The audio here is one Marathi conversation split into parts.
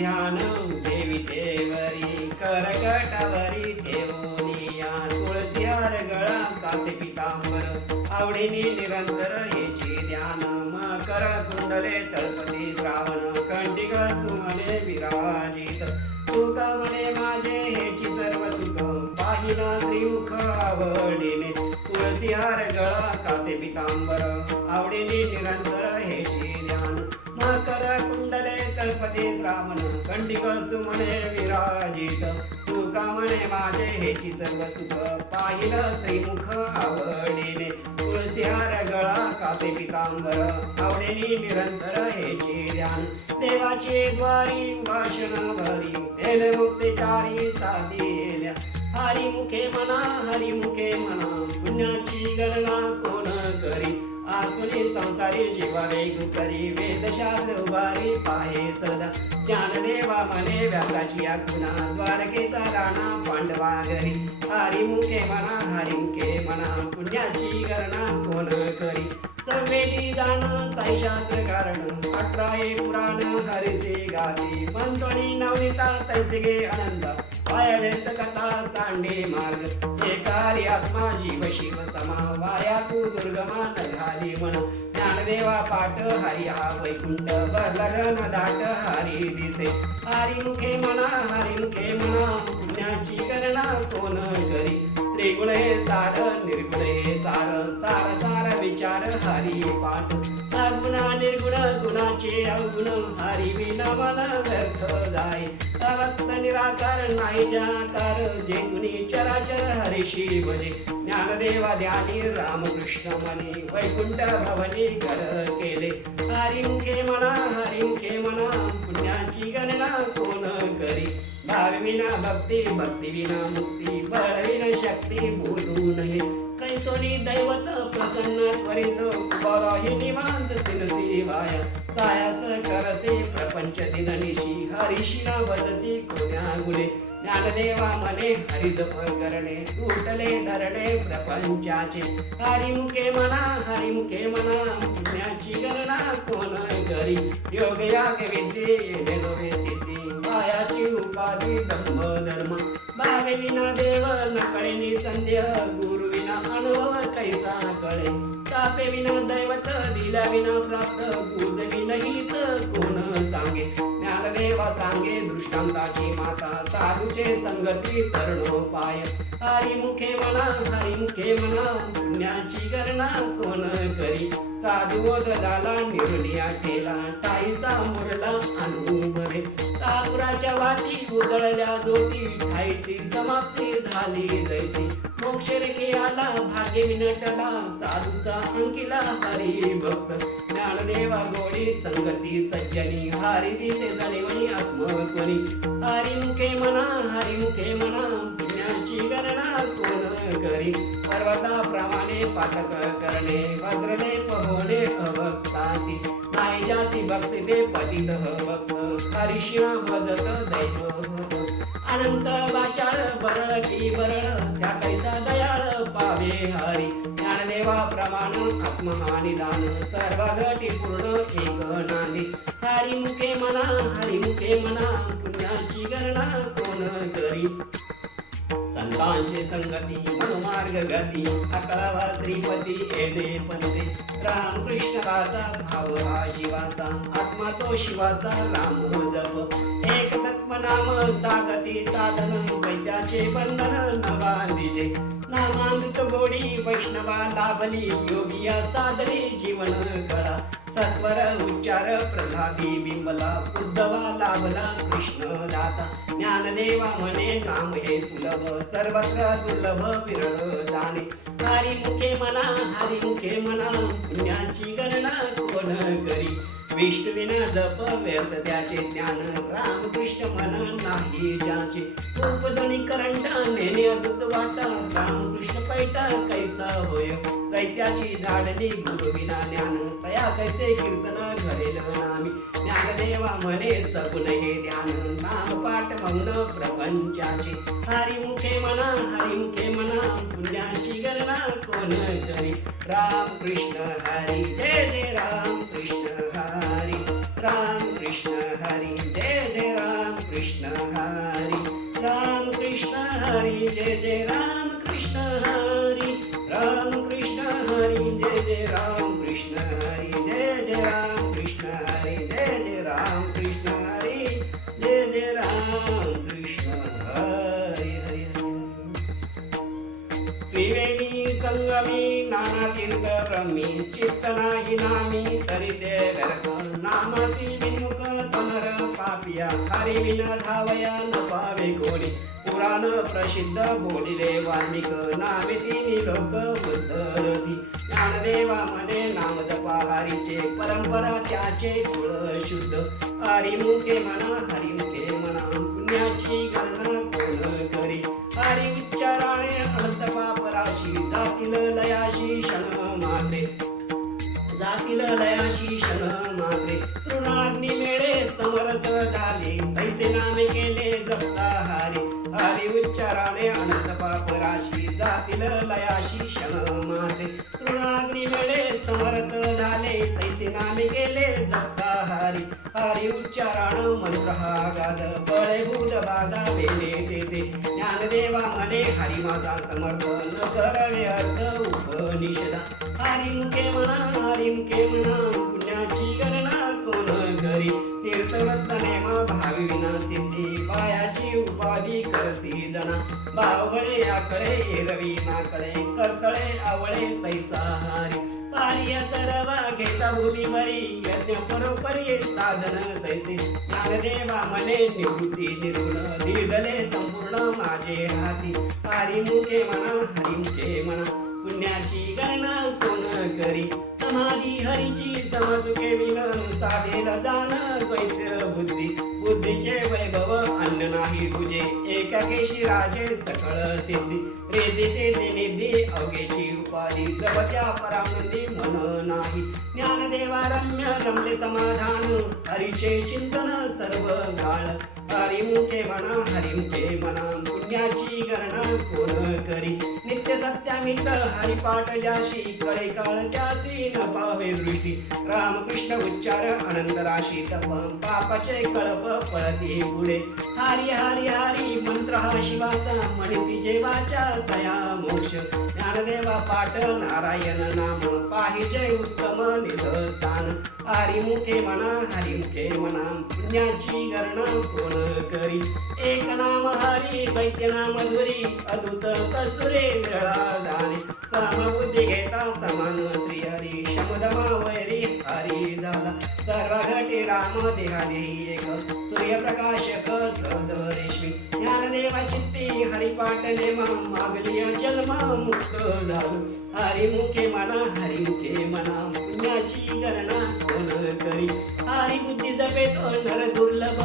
ध्यान देवी देवरी करकटावरी ठेवनिया तुळसी हर गळा कासे पितांबर. आवडीने निरंतर याची ध्यान मकर कुंडले तळपती श्रावण. कंटिक तुमने विराजित तुक म्हणे माझे हेची सर्व सुख पाहिला श्रीमुख आवडीने. तुळसी हर गळा कासे पितांबर आवडीने निरंतर हेची ध्यान कुंडले तळपती श्रावण कंडिक म्हणे विराजित तू का म्हणे माझे हेची सर्व सुख पाहिलं श्रीमुख आवडीने तुळसी हार गळा कासे पितांबर आवडीने निरंतर हेची ध्यान देवाची द्वारी भाषण भरी तेल मुक्तिचारी साधील्या हरिमुखे म्हणा हरिमुखे म्हणा पुण्याची गणना कोण करी आसुरी संसारी जीवाने करी वेदशास्त्र उभारी पाहे सदा. ज्ञानदेवा मने व्यासाची आखुना द्वारकेचा राणा पांडवा घरी. हरिमुखे म्हणा हरिमुखे म्हणा पुण्याची गणना कोण करी? संवेदी दान साईशास्त्र कारण अठरा पुराण हरिसे गावी. पंतोणी नवनीता तैसे गे आनंद. पाया कथा सांडे मार्ग. आत्मा जीव शिव समा. वाया तू झाली ज्ञानदेवा पाठ हरी हा वैकुंठ. दाट हरी दिसे. हरी मुखे म्हणा हरी मुखे म्हणा. पुण्याची गणना कोण करी? त्रिगुण हे सार निर्गुण हे सार. सार सार विचार हरी पाठ. गुण निर्गुण गुणाचे अवगुण हरिविना मला व्यर्थ जाय. भक्त निराकार नाही जाकार जे गुणी चराचर हरिशी भजे. ज्ञानदेवा ध्यानी रामकृष्ण मनी वैकुंठ भवनी कर केले. हरिमुखे म्हणा हरिमुखे म्हणा पुण्याची गणना कोण करी? भाव विना भक्ती भक्तीविना मुक्ती बळविना शक्ती बोलू नये. कैसोनी दैवत प्रसन्न त्वरित बरही निवांत सिनसी वाया सायास करसे प्रपंच दिननिशी हरिशिना बदसी कोण्या गुणे ज्ञानदेवा मने हरिजप करणे तुटले धरणे प्रपंचाचे. हरिमुखे मना हरिमुखे मना पुण्याची गणना कोण करी? योग याग विद्ये येणे नवे सिद्धी. मायाची उपाधी धर्म धर्म. भावे विना देव न कळे संध्या गुरु विना अनुभव कैसा कळे तापे विना दैवत विना प्राप्त कोण सांगे. ज्ञानदेवा सांगे दृष्टांताची माता साधूचे संगती तरणोपाय. पाय हरिमुखे म्हणा हरिमुखे म्हणा पुण्याची गरणा कोण करी? साधुवध झाला निर्णया ठेला टाईचा मुरला अनुभरे तापुराच्या वाती उजळल्या जोती ठाईची समाप्ती झाली जैसी. मोक्ष आला भाग्य विनटला साधूचा अंकिला हरी भक्त. ज्ञानदेवा गोडी संगती सज्जनी हरी दिसे जाणीवणी आत्मत्वनी हरिमुखे म्हणा हरिमुखे म्हणा पुण्याची गणना कोण करी? पर्वताप्रमाणे पातक करणे वज्रले पहोणे अभक्तासी नाही जासी भक्ती ते पतित भक्त हरिशिवा भजत दैव अनंत वाचाळ बरळ की बरळ त्या कैसा दयाळ पावे हरी. ज्ञानदेवा प्रमाण आत्महानिदान सर्व घटी पूर्ण एक नांदी हरिमुखे म्हणा हरिमुखे म्हणा पुण्याची गणना कोण करी? संतांचे संगती मनोमार्ग गती अकरावा श्रीपती येणे पंते रामकृष्णाचा भाव हा शिवाचा आत्मा तो शिवाचा राम हो जप. एक तत्व नाम सागती साधन वैद्याचे बंधन न नामामृत गोडी वैष्णवा लाभली योगिया साधने जीवन करा. सत्वर उच्चार प्रल्हादी बिंबला उद्धवा लाभला कृष्ण दाता. ज्ञानदेवा म्हणे नाम हे सुलभ सर्वत्र दुर्लभ विरळ जाणे. हरिमुखे म्हणा हरिमुखे म्हणा पुण्याची गणना कोण करी? विष्णुविना जप व्यर्थ त्याचे ज्ञान रामकृष्ण मन नाही ज्याचे. खूप जणी करंट नेणे अदूत वाटा रामकृष्ण पैठा कैसा होय? दैत्याची झाडली गुरुविना ज्ञान तया कैसे कीर्तन घडेल नामी ज्ञानदेवा म्हणे सगुण हे ध्यान नाम पाठ मग्न प्रपंचाचे. हरी हरिमुखे म्हणा हरिमुखे म्हणा पुण्याची गणना कोण करी? राम कृष्ण हरी जय. हरी जय जय राम कृष्ण हरी राम कृष्ण हरी जय जय राम कृष्ण हरी जय जय राम कृष्ण हरी जय जय राम कृष्ण हरी जय जय राम कृष्ण हरी हरी त्रिवेणी संगमी नाना तीर्थ रमी चित्त नाही नामी तरी ते नामाती विमुख तमर पापिया हरी विन धावया न पावे कोणी। पुराण प्रसिद्ध बोलिले वाल्मिक नावे तिनी लोक बुद्धरथी ज्ञानदेवा मने नाम जपा हरीचे परंपरा त्याचे कुळ शुद्ध. हरिमुखे म्हणा हरिमुखे म्हणा पुण्याची गणना कोण करी? हरि उच्चाराणे अनंत पापराशी जातील लयाशी क्षण मात्रे. जातील लयाशी क्षण मात्रे. तृणाग्नी मेळे समरस झाले पैसे नामे केले भारी उच्चाराने अनंत पाप राशी जातील लयाशी क्षण माते तृणाग्नी वेळे समरस झाले तैसे नामे गेले जपता हारी. हरी उच्चाराण मंत्र हा गाद बळे भूत बाधा बेले देते. ज्ञानदेवा म्हणे हरी माझा समर्थन करणे अर्थ उपनिषदा. हरिम के म्हणा हरिम के म्हणा पुण्याची गणना कोण घरी? तीर्थरत्न नेम भावी विना सिद्धी पायाची उपाधी करसी जना. बावळे आकडे एरवी नाकडे करतळे आवळे तैसा हारी कार्य सरवा घेता भूमी मरी यज्ञ परोपरी साधन तैसे. नागदेवा मने निवृत्ती निर्गुण निधले संपूर्ण माझे हाती. हरिमुखे म्हणा हरिमुखे म्हणा. पुण्याची गणना कोण करी? समाधी हरीची समसुखे विन न जाण वैसर बुद्धी. बुद्धीचे वैभव अन्न नाही तुझे. एकाकेशी राजे सकळ सिद्धी. रेदे सेदे निधी अवघेची उपाधी. जपत्या परामृती मन नाही. ज्ञानदेवा रम्य रमले समाधान. हरीचे चिंतन सर्व गाळ. हरिमुखे म्हणा हरिमुखे म्हणा. पुण्याची गणना कोण करी? नित्य सत्यामित हरिपाठ ज्याशी कळे काळ त्याची न पावे दृष्टी. रामकृष्ण उच्चार आनंद राशी तप पापाचे कळप पळती पुढे. हरी हरी हरी मंत्र हा शिवाचा म्हणती जेवाच्या तया मोक्ष. ज्ञानदेवा पाठ नारायण नाम पाहिजे उत्तम निधस्थान हरिमुखे म्हणा हरिमुखे म्हणा पुण्याची गणना कोण करी. एक नाम हरी दैत्य नाम धुरी अदूत कस्तुरे वेळा दाने समबुद्धी घेता समान श्री हरी शमदमा वैरी हरी झाला सर्व घटे राम देहादेही एक सूर्यप्रकाशक सहज रेशमी ज्ञानदेवा चित्ती हरिपाटने नेमा मागलिय जन्म मुक्त झालो हरिमुखे मना हरिमुखे मना पुण्याची गणना कोण करी हरिबुद्धी जपे तो नर दुर्लभ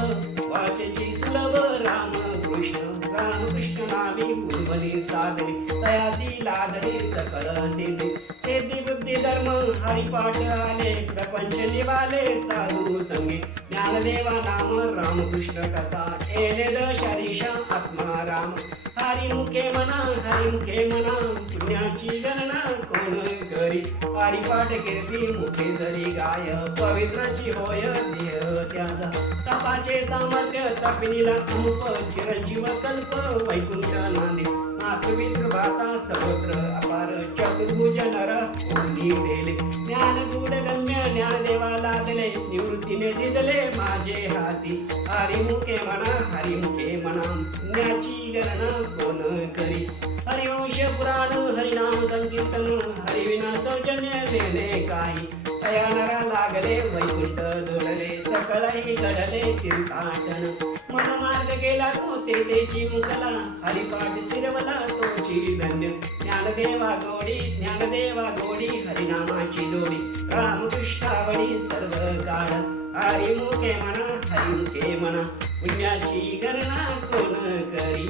वाचची सुलभ राम कृष्ण राम कृष्ण नामी गुरुमनी साधने तयासी लादने सकळ सिद्धी। सिद्धी बुद्धी धर्म हरिपाठ आले प्रपंच निवाले साधू संगे। ज्ञानदेवा नाम रामकृष्ण कसा एलेद शरीशा आत्मा राम. हरिमुखे म्हणा हरिमुखे म्हणा पुण्याची गणना कोण करी? हरिपाठ कीर्ती मुखे तरी गाय पवित्रची होय देह त्याचा. तपाचे सामर्थ्य तपिनीला अमुप चिरंजीव कल्प वैकुंठ नांदी. मातृवित्र भाता समुद्र अपार चतुर्भुज नर कोणी वेले. ज्ञान गुड गम्य ज्ञानदेवा लागले निवृत्तीने दिदले माझे हाती. हरिमुखे म्हणा हरिमुखे म्हणा पुण्याची गणना कोण करी? हरिवंश पुराण हरिनाम संकीर्तन हरिविना सौजन्य देणे काही. तयानरा लागले वैकुंठ जोडले सकळही घडले तीर्थाटन मन मार्ग केला तो तेची मुकला हरिपाठ स्थिरवला तोची धन्य ज्ञानदेवा गोडी ज्ञानदेवा गोडी हरिनामाची जोडी. रामकृष्णावडी सर्व काळ हरिमुखे म्हणा हरिमुखे म्हणा पुण्याची गणना कोण करी?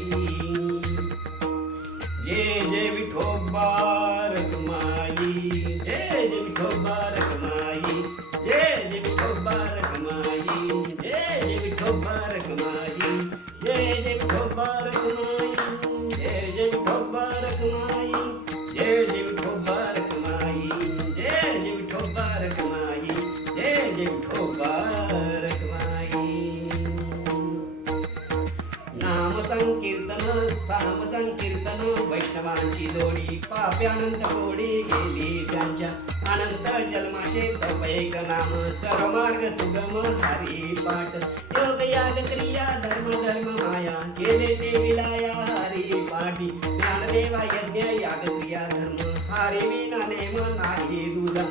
जय जय विठोबा रखमाई संकीर्तन वैष्णवांची जोडी पाप्यानंत कोडी गेली त्यांच्या. अनंत जन्माचे तपैक नाम सर्व मार्ग सुगम हरी पाठ. योग याग क्रिया धर्म धर्म माया केले ते विलाया हरी पाठी. ज्ञानदेवा यज्ञ याग क्रिया धर्म हरी विना नेम नाही दुधा.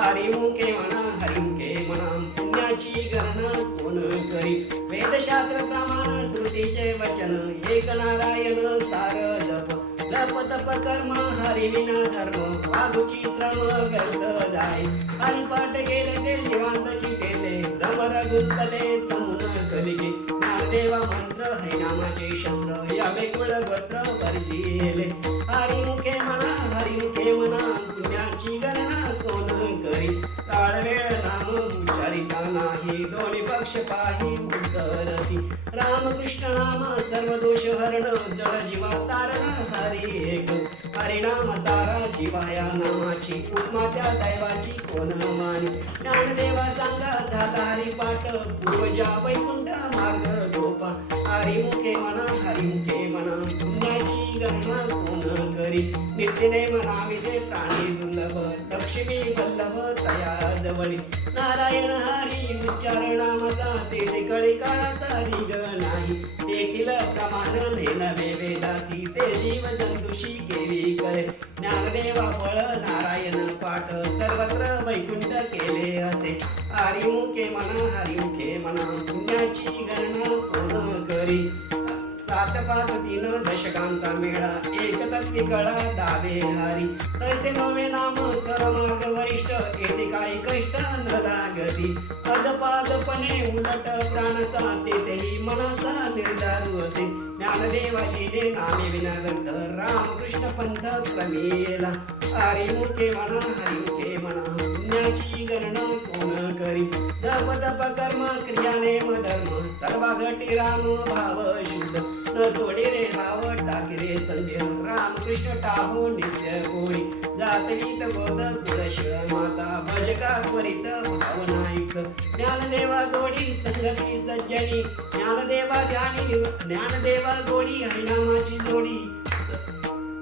हरी मुखे म्हणा हरी मुखे म्हणा पुण्याची गणना कोण करी? वेदशास्त्र प्रमाण श्रुतीचे वचन एक नारायण सार जप. जप तप कर्म हरिविना धर्म वाघुची श्रम व्यर्थ जाय. हरिपाठ केले ते निवांतची केले भ्रमर रघुतले समुन कलिगे नादेवा मंत्र हरिनामाचे शस्त्र या वेगवेळ गोत्र वर्जिले हरिमुखे म्हणा हरिमुखे म्हणा पुण्याची गणना कोण करी? काळ वेळ नाम उच्चारिता नाही दोन्ही पक्ष पाही उतरती. रामकृष्ण नाम सर्वदोष हरण जळ जीवा तारण हरी एक. हरिनाम तारा जीवाया नामाची उपमा त्या दैवाची कोण मानी? ज्ञानदेवा सांगा झाला हरिपाठ पूर्वजा वैकुंठ मार्ग गोपा हरिमुखे म्हणा हरिमुखे म्हणा पुण्याची गणना कोण करी. नित्यने म्हणावी ते प्राणी दुर्लभ लक्ष्मी वल्लभ तया जवळी नारायण हरी उच्चारणामचा ते कळी काळाचा रिग नाही. तेथील प्रमाण नेनवे वेदासी ते जीव जंतुषी केली कळे ज्ञानदेवा फळ नारायण पाठ सर्वत्र वैकुंठ केले असे. हरिमुखे म्हणा हरिमुखे म्हणा पुण्याची गणना पूर्ण करी? सात पाच तीन दशकांचा मेळा एक तत्वी कळा दावे हारी. तैसे नवे नाम सर्वमार्ग वरिष्ठ येते काही कष्ट न लागती अदपादपणे उलट प्राणाचा तेथेही मनाचा निर्धारू असे. ज्ञानदेवाची ने नामे विना रामकृष्ण पंत पंथ क्रमेला हरिमुखे म्हणा हरिमुखे म्हणा पुण्याची गणना कोण करी? जप तप कर्म क्रियाने मधर्म धर्म सर्वा घटी राम भाव शुद्ध. न सोडे रे भाव टाकी रे राम रामकृष्ण टाहो नित्य गोळी. जातवीत गोद कुलश माता भजका त्वरित भावनायुक्त ज्ञानदेवा गोडी संगती सज्जनी. ज्ञानदेवा ज्ञानी ज्ञानदेवा गोडी हरिनामाची जोडी.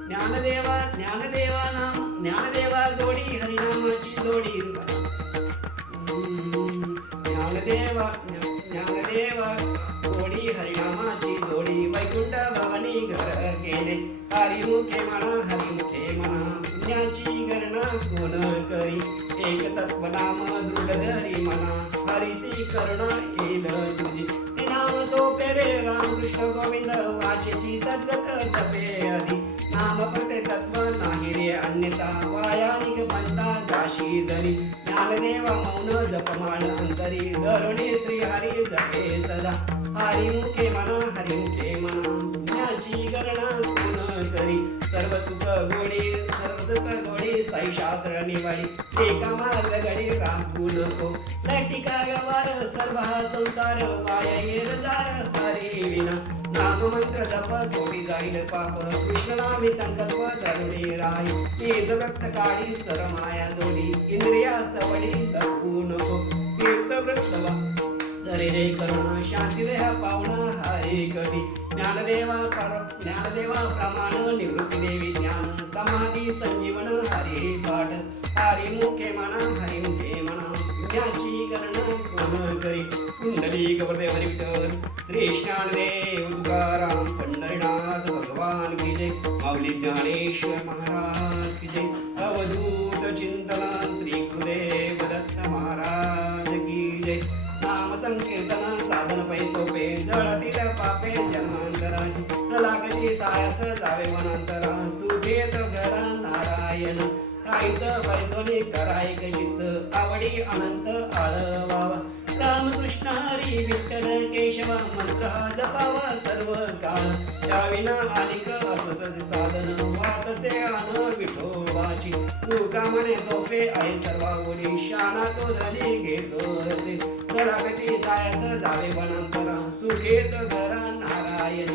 ज्ञानदेवा ज्ञानदेवा नाम ज्ञानदेवा गोडी हरिनामाची जोडी. ज्ञानदेवा हरिमुखे म्हणा हरिमुखे म्हणा पुण्याची गणना कोण करी? एक तत्व नाम दृढ धरी म्हणा हरिसी करुणा येल तुझी. हे नाम सोपे रे रामकृष्ण गोविंद वाचेची सद्गत जपे आधी. नाम प्रते तत्व नाही रे अन्यथा वायानिक पंथा जाशी धरी ज्ञानदेवा मौन जपमाळ अंतरी. धरुणी श्री हरी जपे सदा. हरिमुखे म्हणा हरिमुखे म्हणा पुण्याची गणना कोण करी. सर्व सुख गोडी सर्व सुख गोडी साई शास्त्र निवाडी. एका मार्ग गडी रामू नको. नटिका व्यवहार सर्व संसार वाया येरदार हरी विना. नाम मंत्र जप कोटी जाईल पाप. कृष्ण नामी संकल्प धरुणी राही मी रक्त काळी सर माया जोडी. इंद्रिया सवडी दखू नको. तीर्थ वृत्त तरी रे करुणा शांती देह पाहुणा हरे कधी ಜ್ಞಾನದೇವ ಪರ ಜ್ಞಾನದೇವ ಪ್ರಮಾಣ ನಿವೃತ್ತಿ ವಿಜ್ಞಾನ ಸಮಾಧಿ ಸಂಜೀವನ ಹರಿ ಪಾಠ ಹರಿ ಮುಖೆ ಮನ ಹರಿ ಮುಖೆ ಮನ ವಿಜ್ಞಾಚೀಕರಣ ಕರಿ ಕುಂಡಲಿ ಕಬರ್ದೆ ಹರಿ ಶ್ರೀ ಜ್ಞಾನದೇವ ತುಕಾರಾಮ ಪಂಡರಿನಾಥ ಭಗವಾನ್ ಕಿ ಜಯ ಮೌಲಿ ಜ್ಞಾನೇಶ್ವರ ಮಹಾರಾಜ್ ಕಿ ಜಯ ಅವಧೂತ जळतील पापे जन्मांतराची लागली सायस जावे वनांतरा सुखेत घरा नारायण. ताईच बैसोनी कराय चित्त आवडी अनंत आळवावा. रामकृष्ण हरी विठ्ठल केशव मंत्र जपावा सर्व काळ. त्याविना विना असत साधन. वातसे अन विठोबाची. तू कामने सोपे आहे सर्वावडी. शाना तो धनी घेतो ते तडाकती सायस जावे वनांतरा सुखेत घरा नारायण.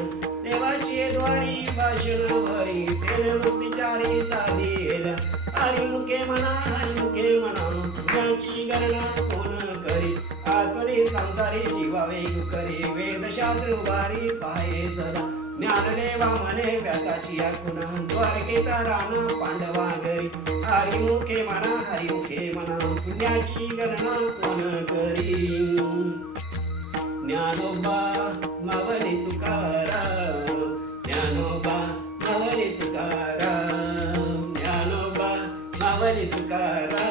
देवाची द्वारी भाषण भरी तेल मुक्तिचारी साधेल हरिमुखे म्हणा हरी हरिमुखे म्हणा ज्ञाची गणना कोण करी? आसरी संसारी जीवावे करी वेदशास्त्र उभारी पाहे सदा. ज्ञानदेवा मने व्यासाची आखुना द्वारकेचा राणा पांडवा घरी. हरिमुखे म्हणा हरिमुखे म्हणा पुण्याची गणना कोण करी? ज्ञानोबा मावली तुकारा ज्ञानोबा मावली तुकारा ज्ञानोबा मावली तुकारा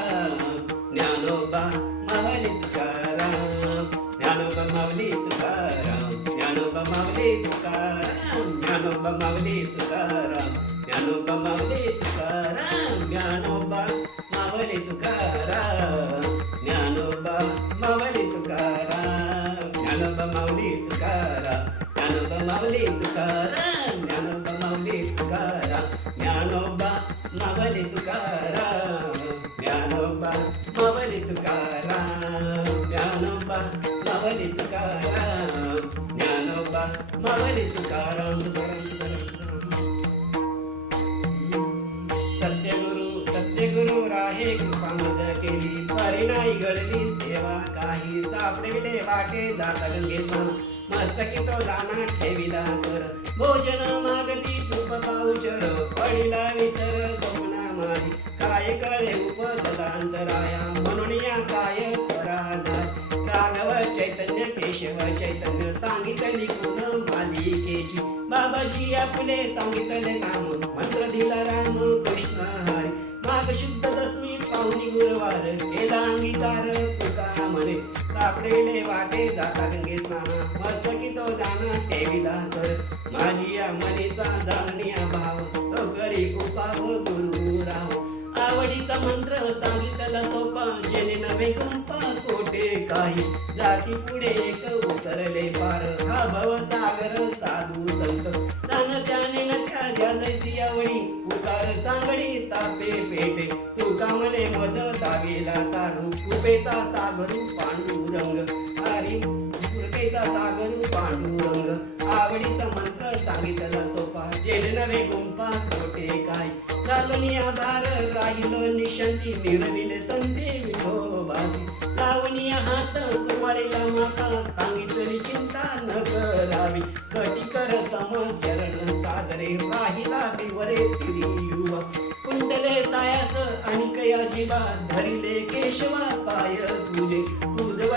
ज्ञानोबा मावली तुकारा ज्ञानोबा मावली तुकारा ज्ञानोबा मावली तुकाराम. ज्ञानोबा मावली तुकाराम ज्ञानोबा मावली तुकाराम. ज्ञानोबा मावली तुकाराम ज्ञानोबा मावली तुकाराम ज्ञानोबा माऊली तुकाराम ज्ञानोबा माऊली तुकाराम ज्ञानोबा माऊली तुकाराम ज्ञानोबा मावली तुकाराम ज्ञानोबा मावली तुकाराम ज्ञानोबा मावली तुकाराम ज्ञानोबा मावली तुकाराम केली परी नाही घडली सेवा. काही सापडविले वाटे जाता गंगेचा मस्तकी तो दाना ठेविला कर भोजन मागती तूप पाऊचर पडिला विसर सोना माझी काय कळे उपदलांतराया? म्हणून या काय पराजा राघव चैतन्य केशव चैतन्य सांगितली गुण मालिकेची. बाबाजी आपले सांगितले नाम. मंत्र दिला राम कृष्ण हरी. माग शुद्ध दसमी पाहुणी गुरुवार केला तार तुका म्हणे. सापडेले वाटे जाता गंगे स्नाना मस्तकी तो जाणा ठेविला तर माझी या मनीचा जाणण्या भाव तो करी उपाव गुरु राव आवडीचा मंत्र सांगितला सोपा जेणे नवे कंपा काही. जाती पुढे एक उतरले पार. हा भव सागर साधू संत. जाण त्याने नच्या जाजैसी आवडी. उकार सांगडी तापे पेटे. तुका म्हणे मज दावेला तारू कृपेचा सागरू पांडुरंग. हरी कृपेचा सागरू पांडुरंग. आवडीचा मंत्र सांगितला सोपा. जेल नवे गुंपा खोटे काय? लावणी आधार राहिलो निशंती निर्विले संधी विठोबाजी लावणी हात कुवाडीला माता सांगितली चिंता न करावी. कटी कर सम शरण सादरे राहिला देवरे तिरी युवा. कुंडले तायास आणि कया जीवा धरिले केशवा पाय तुझे.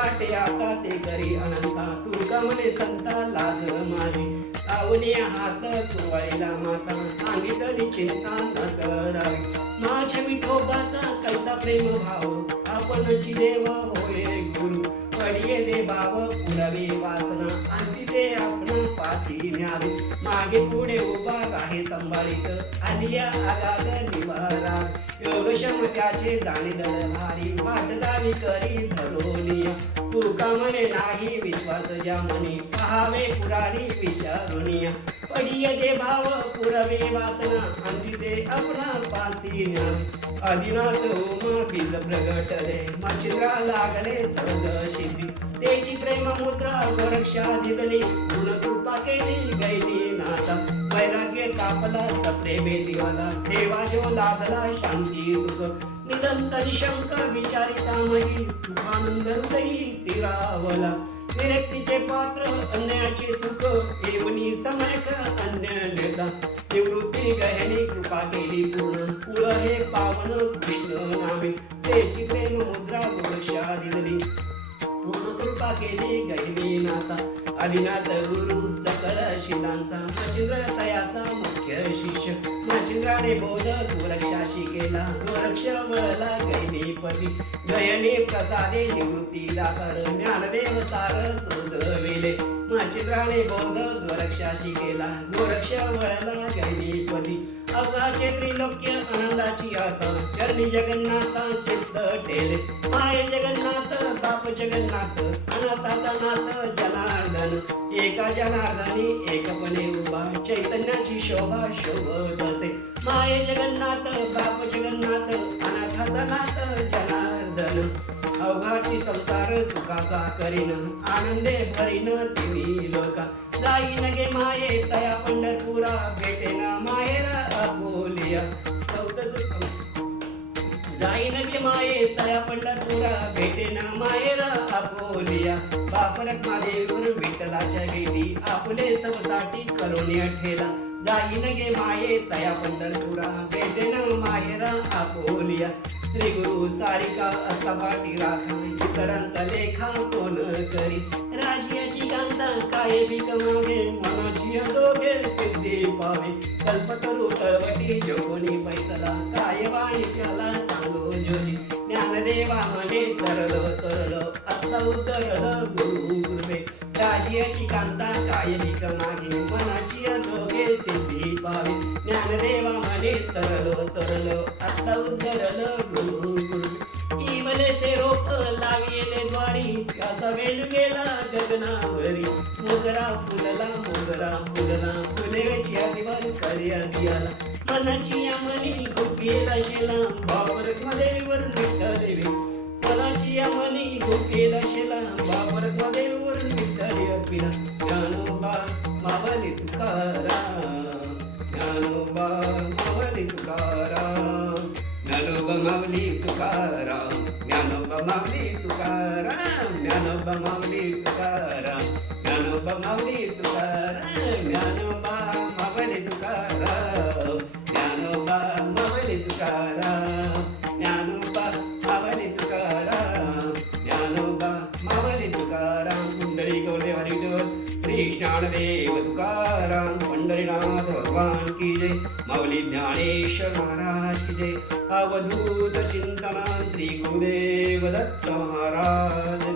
वाटे आता ते करी अनंता तू गमने संता लाज माझी लावणी हात कुवाडीला माता. सांगितली चिंता न करावी. माझ्या विठोबाचा कैसा प्रेम भाव आपणची देव होय गुरु. पडिये दे बाब पुरवे वासना. आणि ते आपण पासी न्यावे. मागे पुढे उभा राहे संभाळीत. आलिया आगाग निवारा. योगशम त्याचे जाणे दळभारी वाटदावी करी धरोनिया तुका म्हणे नाही विश्वास ज्या म्हणे पहावे पुराणी विचारुनिया पडिय दे भाव पुरवे वासना. आणि ते आपणा पासी न्यावे. आदिनाथ उमा बीज प्रगटले. मच्छिद्रा लागले सर्ग सिद्धी तेची प्रेम मुद्रा गोरक्षा दिदली. कृपा केली गैली नाथा वैराग्य कापला सप्रेमे दिवाला देवा जो लाभला शांती सुख निरंतर शंकर विचारिता मही सुखानंद हृदयी स्थिरावला विरक्तीचे पात्र अन्याचे सुख एवनी समयक अन्य नेता निवृत्ती गहनी कृपा केली पूर्ण कुळ हे पावन कृष्ण नामे ते प्रेम मुद्रा गोरक्षा दिली गुरु कृपा केली गहिनीनाथा. गुरु सकळ शिलांचा मचिंद्र मुख्य शिष्य. मचिंद्राने बोध गोरक्षाशी केला गोरक्ष वळला गहिनीपती. गयने प्रसादे निवृत्तीला कर ज्ञानदेव सार चोदविले मचिंद्राने बोध गोरक्षाशी केला गोरक्ष वळला गहिनीपती. अवघाचे त्रिलोक्य आनंदाची आता चरणी जगन्नाथा चित्त ठेले माय जगन्नाथ बाप जगन्नाथ अनाथाचा नाथ जनार्दन. एका जनार्दनी एकपणे उभा. चैतन्याची शोभा शोभत असे. माय जगन्नाथ बाप जगन्नाथ अनाथाचा नाथ जनार्दन. अवघाची संसार सुखाचा करीन. आनंदे भरीन तिन्ही लोका. जाईन गे माये तया पंढरपुरा भेटे ना मायेला अबोलिया चौथस जाईन गे माये तया पंढरपुरा भेटे ना मायेला अबोलिया बापरक महादेवर विठ्ठलाच्या गेली आपले सबसाठी करोनिया ठेला. जाईन गे माये तया पंढरपुरा भेटेन मायेरा अबोलिया श्री गुरु सारिका सपाटी राखा इतरांचा लेखा कोण करी. राजियाची कांता काय बी कमावे मनाची दोघे सिद्धी पावे. कल्पतरू तळवटी जोगोनी पैसला काय वाणी त्याला सांगो जोशी ज्ञानदेवा म्हणे तरल तरल आता उतरल गुरु गायची कांता कायली कमागी मनाची जोगे सिद्धी पावी. ज्ञानदेवा मने तरलो तरलो आता उद्धरलो गुरु गुरु. इवले ते रोप लाविले द्वारी असा वेल गेला गगनावरी मोगरा फुलला मोगरा फुलला फुले वेटिया दिवार करिया दियाला मनाची अमली गोपीला शेला बाबरमध्ये वर निघाले यमनी मनी गोपीला शेला बापरकमध्ये विठ्ठल अर्पिला. ज्ञानोबा मावली तुकारा ज्ञानोबा मावली तुकारा ज्ञानोबा मावली तुकारा ज्ञानोबा मावली तुकारा ज्ञानोबा मावली तुकारा ज्ञानोबा मावली तुकारा माऊली ज्ञानेश महाराज अवधूत चिंतनांत्री गुरुदेव दत्त महाराज.